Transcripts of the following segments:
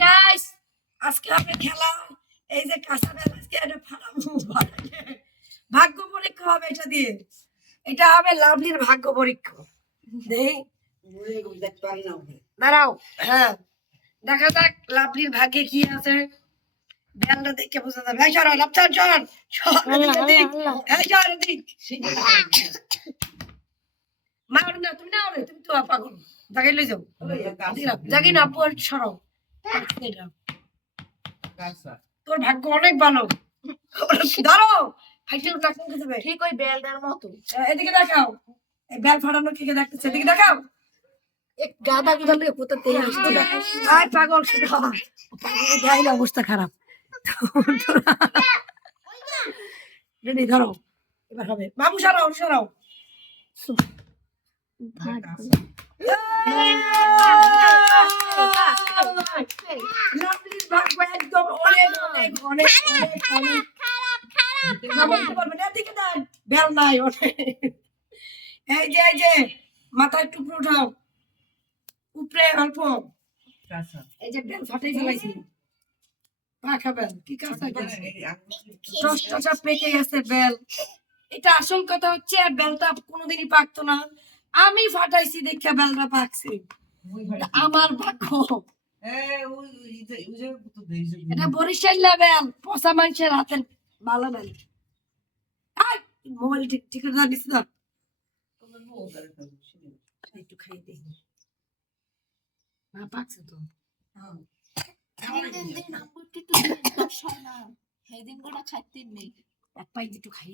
guys আজকে আমরা খেলা এই যে কাঁচা বেল আজকে এটা ফাটাবো ভাগ্য পরীক্ষা হবে এটা দিয়ে এটা হবে লাভলির ভাগ্য পরীক্ষা দেই দাঁড়াও হ্যাঁ দেখা যাক লাভলির ভাগ্যে কি আছে বেলটা দেখে বোঝা যাবে এই চল লাভচান চল এই চল দিক মার না তুমি না তুমি তো পাগল জায়গায় লই যাও জায়গায় না পর সরাও তোর ভাগ্য অনেক ভালো ধরো ফাইটে উঠা কোন যাবে ঠিক ওই বেলটার মতো এদিকে দেখাও এই বেল ফাটানো কে দেখতেছে এদিকে দেখাও এক গাদা গুদালে কোথাতে আসছে আয় পাগল শুধু পাগল গাইলে অবস্থা খারাপ রেডি ধরো এবার হবে বাবু সরাও সরাও একদম অনেক অনেক অনেক অনেক বেল নাই এই যে মাথায় টুকরো উঠাও উপরে অল্প এই যে বেল ফাটাই ফেলাইছি পাকা বেল কি কাঁচা পেকে গেছে বেল এটা আসল কথা হচ্ছে বেলটা কোনোদিনই পাকতো না আমি ফাটাইছি দেখে বেলটা পাকছে আমার ভাগ্য এটা বরিশাল লেভেল পচা মানুষের হাতের ভালো বেল মোবাইল ঠিক করে দিস না একটু খাই দিই না পাকছে তো এক পাই একটু খাই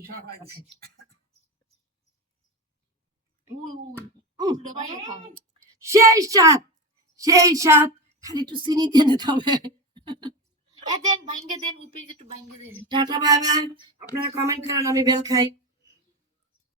সেই সাত খালি একটু চিনি দিয়ে দিতে হবে টাটা বাই বাই আপনারা কমেন্ট করেন আমি বেল খাই